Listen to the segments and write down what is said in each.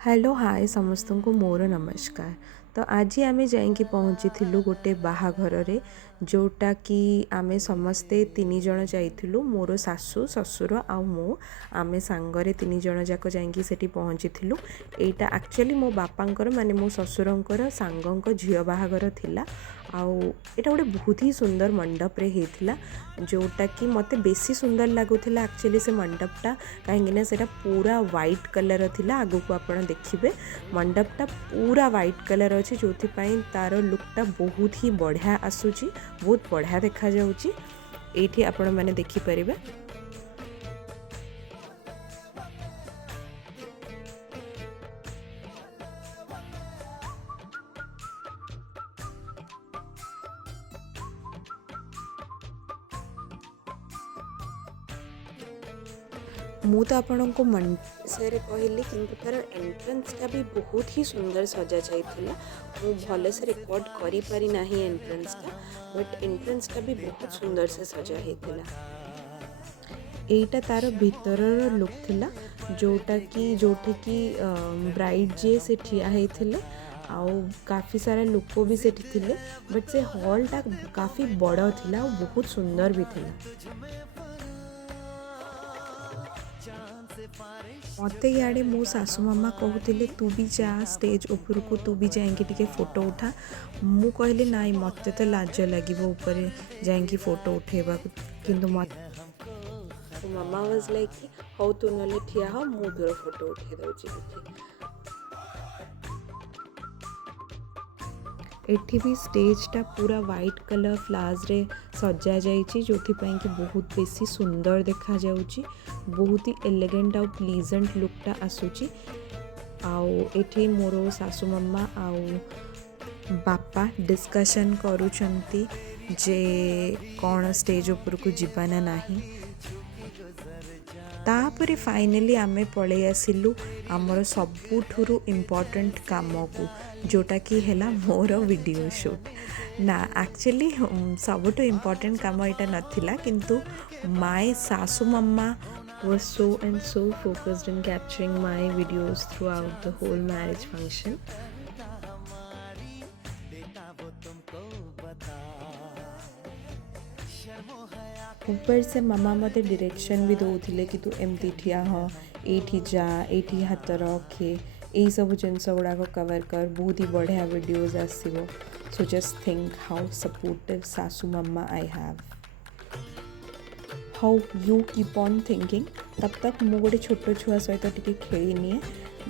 Hello hi समस्त को मोर नमस्कार। तो आज आम जाइकी पहुँची गोटे बाहाघर रे जोटा कि आमे समस्ते तीन जन जाइलु मोर सासू ससुर आ मो आमे सांगरे तीन जन जाक जाइकी सेठी पहुँची। एटा एक्चुअली मो बापांकर माने मो ससुरंकर सांगंक झियो बाहाघर थिला। आउ एटा गोटे बहुत ही सुंदर मंडप रे हेथिला जोटा कि मते बेसी सुंदर लगुला। एक्चुअली से मंडपटा कहीं सेटा पूरा वाइट कलर थिला। आगु को आपण देखिए मंडपटा पूरा वाइट कलर अच्छे जो तार लुकटा बहुत ही बढ़िया आसूची, बहुत बढ़िया देखा जाउची। एठी आपण माने देखि परिबे। मु तो आपण को मंडप कहली कि तार एंट्रेंसटा भी बहुत ही सुंदर सजा जाइथिला। मु भले से रिकॉर्ड करि पारि नाही एंट्रेंसटा, बट एंट्रेंसटा भी बहुत सुंदर से सजा हेतिला। एटा तार भीतर लुक थिला जोटा कि जोठी कि ब्राइड जे से ठिया हेथिले आउ काफ़ी सारा लोक भी सेठी थिले। बट से हॉलटा काफ़ी बड़ थिला और बहुत सुंदर भी थिला। मते याडे मो सासू मामा कहते तू भी जा स्टेज ऊपर को, तू भी जाइंकी टिके फोटो उठा। मु कहली नाई मते तो लाज लगे ऊपर जाइंकी फोटो उठेबा, किंतु मामा वाज लाइक हौ तू नले ठिया हो मु तोर फोटो उठे दउची। एठी भी स्टेजटा पूरा वाइट कलर फ्लावर्स रे सजा जाइछि जोथि पई कि बहुत बेसी सुंदर देखा जाउछि। बहुत ही एलिगेंट और प्लीजेंट लुकटा आसुछि। आउ एठी मोरो सासू मम्मा आउ बापा डिस्कशन करूछंती जे कौन स्टेज ऊपर को जीवाना नाही। तापरे फाइनली आमे पळे आसिलु आमर सबुठुरु इम्पोर्टेंट काम को जोटा कि हैला मोर वीडियो शूट ना। एक्चुअली सबुठु इम्पोर्टेंट काम एटा नथिला, किंतु माय सासू मम्मा was so focused in capturing my videos throughout the whole marriage function. ऊपर से मामा मते डायरेक्शन भी दौले कि तू एमती ठिया हाँ, एठी जा, एठी हाथ रखे, यही सब जिनस गुड़ाक कवर कर, बहुत ही बढ़िया वीडियोज आसो। So just think how supportive सासू मम्मा I have. How you keep on thinking. तब तक मु गोटे छोट छुआ सहित टिके खेली निए।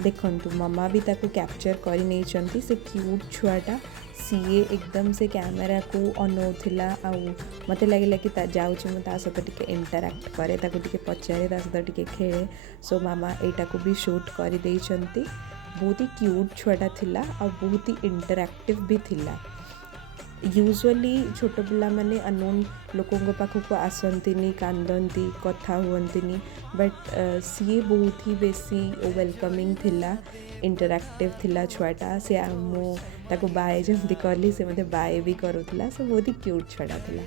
देखंतु मामा भी ताको कैप्चर करि नै चंती। से क्यूट छुआटा सीए एकदम से कैमेरा को अनौथिला आ मते लगिला कि जाऊँ मु ता सहित टिके इंटरैक्ट करे, ताको टिके पचारे, ता सहित टिके खेले। सो मामा एटा को भी शूट करि दै चंती। बहुत ही क्यूट छुआटा थिला और बहुत ही इंटरैक्टिव भी थिला। यूजुअली छोट पिला माने अननोन लोकों पाखक आसंतिनी, कांदंती, कथा हुअंतिनी, बट सीए बहुत ही बेसी वेलकमिंग थिला, इंटरैक्टिव थिला छुआटा। से मो ताको बाय जमती करली से मते बाय भी करूला। सो बहुत ही क्यूट छुआटा थिला।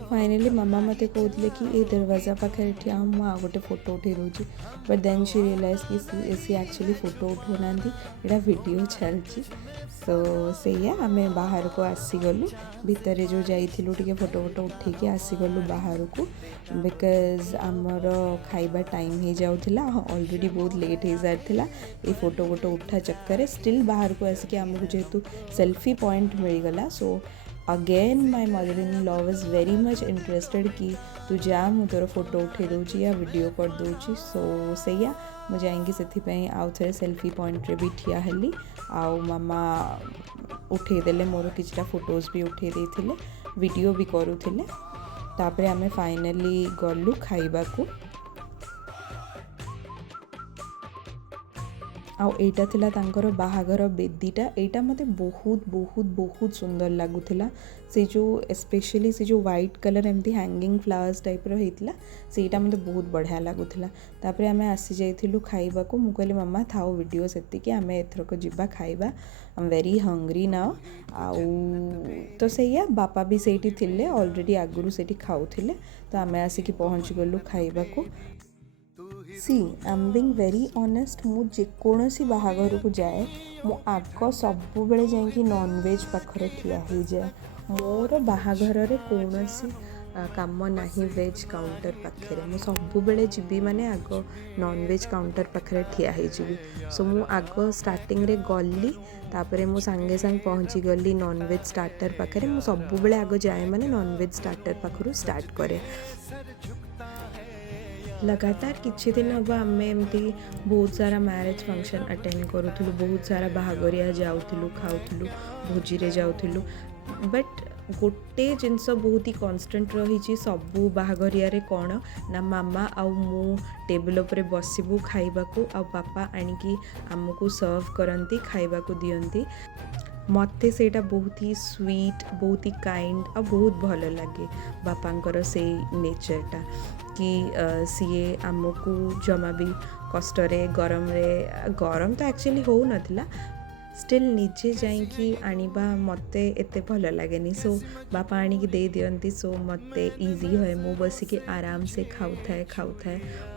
फाइनली मामा मते कहते कि ये दरवाजा पाखे ठिया हूँ आ गोटे फोटो उठे दूसरी। बट देन शी रियलाइज कि सी एक्चुअली फोटो उठो ना, यहाँ वीडियो चलती। सो से आम बाहर को आसीगलु। भितर जो जाइलु टे फोटो फोटो उठेकी आसीगलु बाहर को, बिकज आमर खाइबा टाइम हो जाऊला। ऑलरेडी बहुत लेट हो सारी ये फोटो फोटो उठा चक्कर स्टिल बाहर को आसिक आमको जेहेतु सेल्फी पॉइंट मिलगला। So again my mother in law was very much interested कि तू जा मु तोर फोटो उठे दूची या वीडियो कर दूची। सो से मुझे जाइंकी से आउ थे सेल्फी पॉइंट रे भी ठिया हेली। आउ मामा उठेदेले मोर किछटा फोटोज भी उठे देथिले, वीडियो भी करूथिले। तापरे आमे फाइनली गलु खाइबा को। आउ एटा थिला तांकर बाहागर बेदीटा। एटा मते बहुत बहुत बहुत सुंदर लागुथिला। से जो स्पेशली से जो वाइट कलर एमती हैंगिंग फ्लावर्स टाइप रो हेतला, सेटा मते बहुत बढ़िया लागुथिला। तापरे आमे आसी जाइथिलु खाइबा को। मु कहली मामा थाओ वीडियो सेति कि आमे एथरको जिबा खाइबा, I am very hungry now. आउ तो सैया बापा भी सेठी थिले, ऑलरेडी आगुरु सेठी खाउथिले। तो आमे आसी कि पहुंच गलु खाइबा को। See I am being very honest मु जेकोसी बाहागर को जाए मु आग सब बेले जाकि नॉनवेज पाखरे ठिया हो जाए मोर बाहागर रे कौनसी काम नहीं वेज काउंटर पाखे मु सब बेले जीवी माने आग नॉनवेज काउंटर पाखे ठिया हो सो मु आग स्टार्टिंग रे गली तापरे मु सांगे सांग पहुँची गली नॉनवेज स्टार्टर पाखे मु सब बेले आग जाए माने नॉनवेज स्टार्टर पाखु स्टार्ट करे लगातार किछि दिन हम आम एमती बहुत सारा मैरिज फंक्शन अटेंड करूँ बहुत सारा बाहागरिया जाऊँ खाऊँ भोजी रे जाऊँ बट गोटे जिनस बहुत ही कन्स्टेंट रही सबू बाहागरिया रे कौन ना मामा आउ मु टेबल उपर बसबू खाइबाकू आ पापा आनिकी आमको सर्व करती खाइबाकू दियंती मते सेटा बहुत ही स्वीट बहुत ही काइंड आ बहुत भल लगे बापांकर से नेचरटा कि सीए आमको जमा भी कष्टरे गरम तो एक्चुअली हो नथिला स्टिल निजे जाइकी आनिबा मते एते भल लगेनी सो बापा आनिकी दे दियंती सो मते इजी है मु बसिकी आराम से खाऊ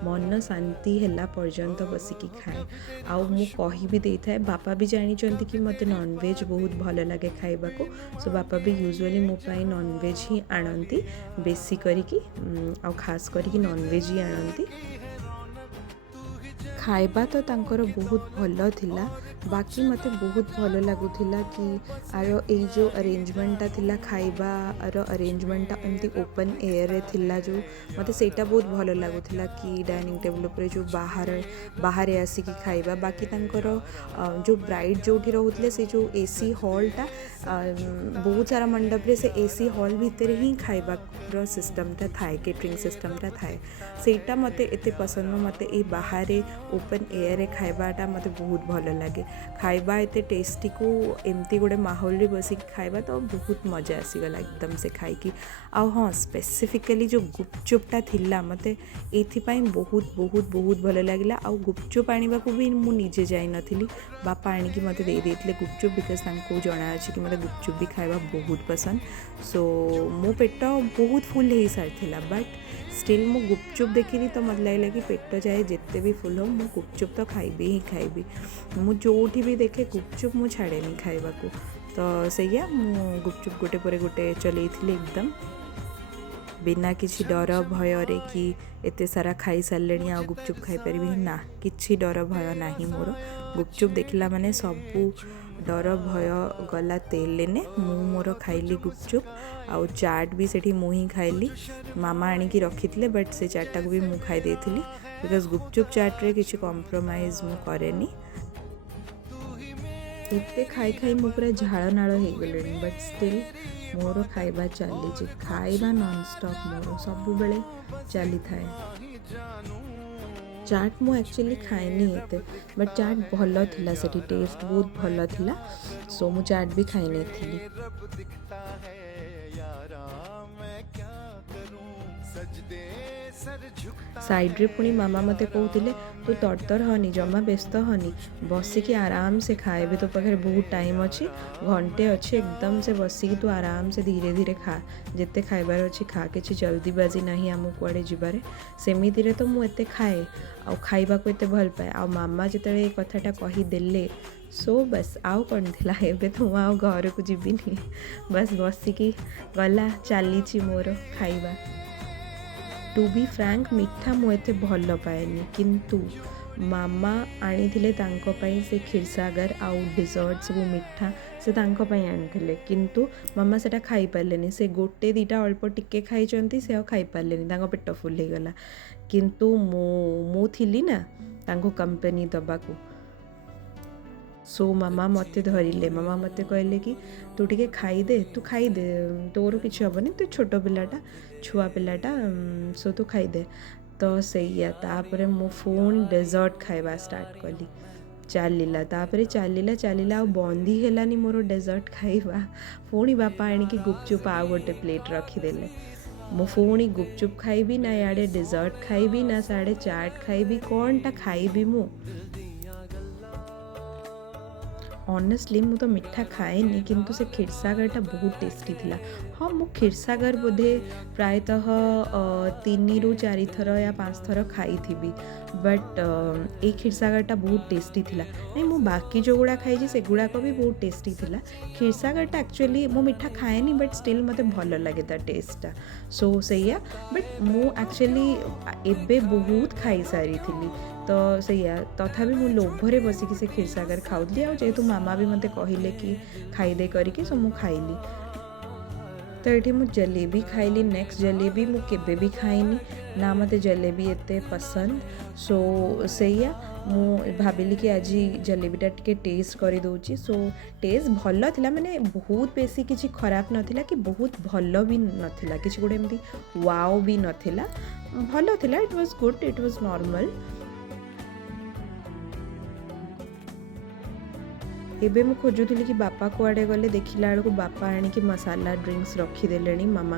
मन शांति हैला पर्यंत बसिकी खाए आउ मु कही भी दे थाए बापा भी जानी चंती कि मते नॉनवेज बहुत भल लगे खाइबा को सो बापा भी यूजुअली मो पाई नॉनवेज ही आनंती बेसी करिकी आ खास करिकी नॉनवेज ही आनंती खाइबा तो तांकर बहुत भल थिला बाकी मते बहुत भल लगुला कि आर ये जो अरेंजमेंटा थिला खाइबार अरेंजमेंटा एमती ओपन एयर रे थिला जो मते सेटा बहुत भल लगुला कि डाइनिंग टेबल पर जो बाहर आसिकी खाइबा बाकी तांकर जो ब्राइड जो रोते से जो एसी हॉलटा बहुत सारा मंडप रे से एसी हॉल भितर ही खाइबार सिस्टमटा थाए केटरिंग सिस्टमटा थाए सेटा मते एते पसंद मते ए बाहर ओपन एयर रे खाइबाटा मते बहुत भल लगे खाइबा एते टेस्टी को एमती गोटे माहौल रे बसी खाइबा तो बहुत मजा आसीगला एकदम से खाइकी आ हाँ स्पेसिफिकली जो गुपचुपटा थिला मते एथिपाई बहुत बहुत बहुत भल लगिला आ गुपचुप आनिबा को भी मु निजे जाई नथिली बापा आनिकी मते दे देथिले गुपचुप बिकॉज तांको जणा अछि कि मते गुपचुप भी खाइबा बहुत पसंद सो मो पेट बहुत फुल हो सारी बट स्टिल मु गुपचुप देखी तो मत लगे कि पेट जाए जिते भी फुल हो मु गुपचुप तो खाइबी ही खाइबी मु जोठी भी देखे गुपचुप मु छाड़े नहीं खाइबा को तो सैया मु गुपचुप गोटे पर गोटे चलई एकदम बिना किसी डर भय रे कि एते सारा खाई सारे आ गुपचुप खाई पारि ना किसी डर भय ना मोर गुपचुप देखला माने सबू डर भय गला तेल ने मु मोर खाइली गुपचुप आउ चाट भी सेठी मु ही खाइली मामा आनिकी रखी बट से चाटा को भी मु खाई देथिली बिकॉज गुपचुप चाट रे किसी कॉम्प्रोमाइज मु करेनी एते खाई खाई मु पूरा झाड़ नाड़ हो गले बट स्टिल मोर खाइबा चली खाइबा नॉन स्टॉप मोर सब बेले चली थाए चाट मु एक्चुअली खाएनी एते बट चाट भल थिला सेठी टेस्ट बहुत भल थिला सो मु चाट भी खाई नहीं थी साइड रे पुणी मामा मते कहते तू तड़तर हनी जमा व्यस्त हनी बसिकी आराम से खाए तो पाखे बहुत टाइम अच्छी घंटे अच्छी एकदम से बसिकी तू आराम से धीरे धीरे खा जिते खाइबार अच्छी खा कि जल्दीबाजी ना आम कुआड़े जीवार सेमिति तो मुझे खाए आ खाइबा को एते भल पाए आ मामा जिते कथाटा कहीदेले सो बस आउ कौन थिला एबे तो आउ घर को जीविनी बस बसिकी गला चली मोर खाइबा टू बी फ्रैंक मिठा मुझे भल पाएनी किंतु मामा आनी से खीरसागर आउ डिजर्ट सब मिठा से आनी किंतु मामा सेटा खाई पारे से गोटे दीटा अल्प टिके खाई से खाई पारे पेट फुल हो गला किंतु मु थी ना कंपनी दबाकू सो मामा मते धरिले मामा मते कहले कि तू टिके खाईदे तू खाईदे तोर किसी हेनी तू छोट पिलाटा छुआ पिलाटा सो तू खाईदे तो सैया तापरे मो फोन डेजर्ट खाइबा स्टार्ट कली चलला तापरे चलला आ बंदी हेलानी मोर डेजर्ट खाइबा पुणी बापा आनिकी गुपचुप आ गोटे प्लेट रखीदेले मो पुणी गुपचुप खाइबी ना याडे डेजर्ट खाइबी ना साड़े चाट खाइबी कौनटा खाइबी मु ऑनेस्टली मु तो मिठा खाएनी किंतु से खीरसागरटा बहुत टेस्टी थिला हाँ मु खीरसागर बोधे प्रायतः 3 ରୁ 4 थर या 5 थर खाई थी बट ये क्षीरसागरटा बहुत टेस्टी थिला नहीं मु बाकी जो गुड़ा खाई से गुड़ाक भी बहुत टेस्टी थिला क्षीरसागरटा एक्चुअली मु मीठा खाएनी बट स्टिल मते भल लगे ता टेस्टटा सो सैया बट मु एक्चुअली एबे बहुत खाई सारी थिली तो सैया तथापि मु लोभरे बसिकी से क्षीरसागर खाऊली आ जेहेतु मामा भी मते कहिले कि खाईदे करके सो मु खाइली तो ये मुझे जलेबी खाइली नेक्स्ट जलेबी मु केबे भी खाइनी ना मते जलेबी एते पसंद सो सैया मु भाविली कि आज जलेबीटा टिके टेस्ट कर दूची सो टेस्ट भल थिला माने बहुत बेसी किसी खराब नथिला कि बहुत भल भी नथिला किसी गोटे एमती वाओ भी नथिला भल थिला it was good it was normal एबे मु खोजुली कि बापा कुआड़े गले देखला बेलू बापा आनिकी मसाला ड्रिंक्स रखीदे मामा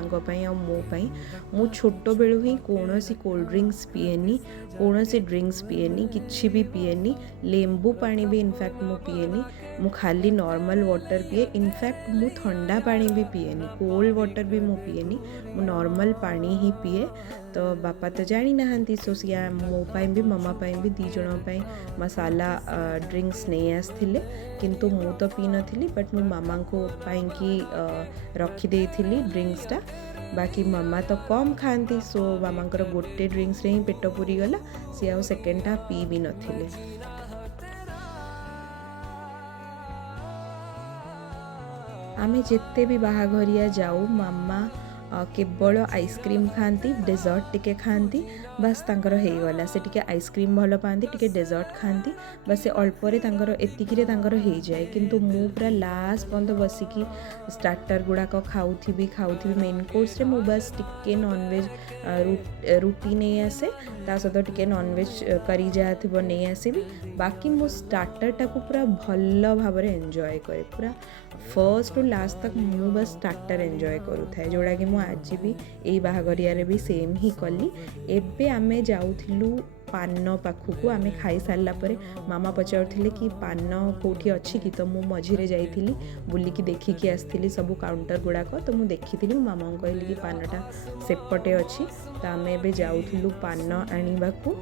मो छोट बेलू ही कौन सी कोल्ड ड्रिंक्स पीएनी कौन सी ड्रिंक्स पीएनी किसी भी पीएनी लेंबू पानी भी इनफैक्ट मु पीएनी मु खाली नॉर्मल वाटर पिए इनफैक्ट मु ठंडा पानी भी पीएनी कोल्ड वाटर भी मु पीएनी मु नॉर्मल पानी ही पिए तो बापा तो जानी नहांती सो सिया मो पाई भी मामा पाई भी दी जण पाई मसाला ड्रिंक्स नहीं आसथिले किंतु मु तो पी नथिली बट मो मामा को पाई की रखी देइथिली ड्रिंक्सटा बाकी मामा तो कम खाती सो मामांकर गोटे ड्रिंक्स रे ही पेट पूरी गला सी आ सेकेंडटा पी भी नथिले आमे जिते भी बाहाघरिया जाऊ मामा केवल आइसक्रीम खाती डेजर्ट टिके खाती बस तांकर हो गला से टिके आइसक्रीम भल पाती टिके डेजर्ट खाती बस से अल्परे तांकर एतिकिरे तांकर हो जाए किंतु मु पूरा लास्ट पर्यंत बसिकी स्टार्टर गुड़ाक खाऊथी मेन कोर्स रे मु बस टिके नॉनवेज रुटी नहीं आसे ता सहित टिके नॉनवेज करी जहाँ थी नहीं आसबि बाकी मो स्टार्टरटा को पूरा भल भाव एंजॉय करे पूरा फर्स्ट टू लास्ट तक मु बस स्टार्टर एंजॉय करूँ जोड़ा कि मुझे आज भी यही बाहाघरिया भी सेम ही कली एबे आमे जाऊथिलु पान पाखक आमे खाई सारा पर मामा पचारुथिले कि पान कौटी अच्छी कि तो मु मझिरे जाइथिली बुलिकी देखिकी आसथिली सब काउंटर गुड़ाक तो मु देखिथिली मामा को कहली कि पानटा सेपटे अच्छी तो आमे एबे जाऊथिलु पान आनिबाकू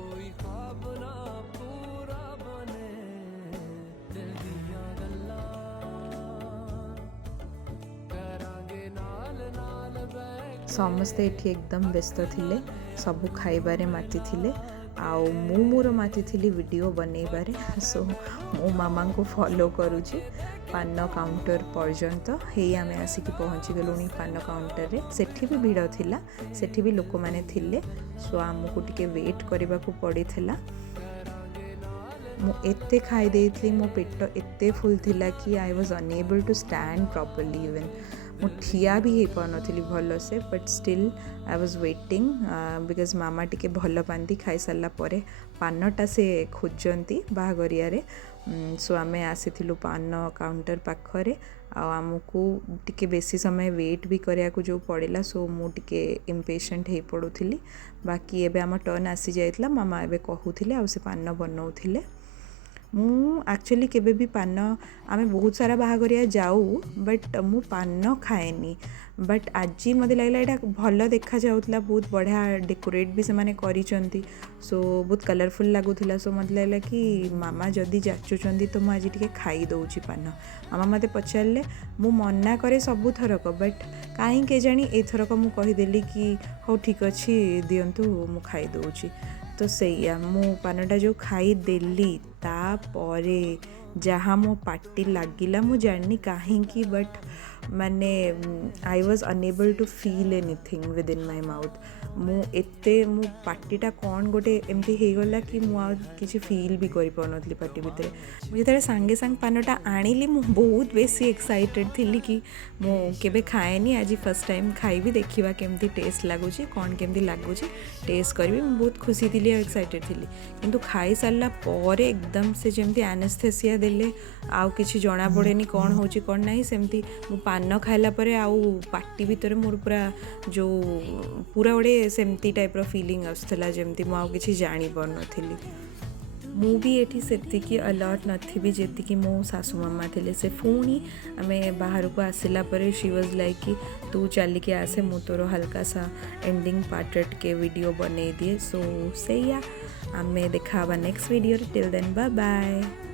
समस्ते ये एकदम व्यस्त थिले सबू खाइबारे माती थिले आउ मु मोर माती थिली वीडियो बनैबारे सो मो मामा को फॉलो करुची पान काउंटर पर्यंत हे आमे आसिकी पहुँची गलुनी पान काउंटर रे सेठी भी भीड़ थिला सेठी भी लोक माने थिले सो आमको टिके वेट करबा को पड़ी थिला मु एते खाई देथली मो पेट एते फुल थिला कि I was unable to stand properly even मु ठिया भी हो पानी भल से but still I was waiting because मामा टिके भल पाती खाई सारा पर पानटा से खोजती बाहाघरिया सो आमे आसीथिलु पान काउंटर पाखरे आमको टिके बेसी समय वेट भी करिया को जो पड़ेला सो मु टिके इम्पेशेंट हो पड़ुथिली बाकी एबे आम टर्न आसी जाइतला मामा एबे कहूथिले आ से पान बनाउथिले मु एक्चुअली केबे भी पान आमे बहुत सारा बाहाघरिया जाऊ बट मु पान खाएनी बट आज मते लागला एटा भल देखा जाउतला बहुत बढ़िया डेकोरेट भी से माने करिसंती सो बहुत कलरफुल लागुथिला सो मते लागला कि मामा जदी जाचुचंती तो मु आज टिके खाई दउची पान मामा मते पचारले मु मना करे सब थरक बट काहे के जानी ए थरक मु कहि देली कि हो ठीक अछि दियंतु मु खाई दउची तो सैया मु पानटा जो खाई देली तापरे जहाँ मो पार्टी लगिला मु जानी कहीं बट माने I was unable to feel anything within my mouth मु एते मु पार्टीटा कौन गोटे एमती हो गला कि मु किसी फील भी करि पानथली पार्टी भितर मुझे सांगे सांग पानटा आनिली मु बहुत बेसी एक्साइटेड थी कि मु केबे खाएनी आज फर्स्ट टाइम खाइबी देखिबा केमती टेस्ट लागुची कौन केमती लागुची टेस्ट करबी मु बहुत खुशी थी एक्साइटेड थी किंतु खाई सारा पर एकदम से जमती एनेस्थेसिया देले आउ किछि जणा पड़ेनी कौन होची कौन नाही सेमती मु पान खाइला परे आउ पार्टी भितर मोर पूरा जो पूरा गोटे सेमती टाइप रो फीलिंग आसला जमती मु आउ किछि जानी पारनथिली मु भी एठी सेतिकी अलर्ट नथिबी जेतिकी मो सासू मामा थिले से पुणी आमे बाहर को आसिला परे शी वाज लाइक कि तू चल के आसे मु तोर हल्का सा एंडिंग पार्ट के वीडियो बने दिए सो से या आमे देखा next video till then bye bye.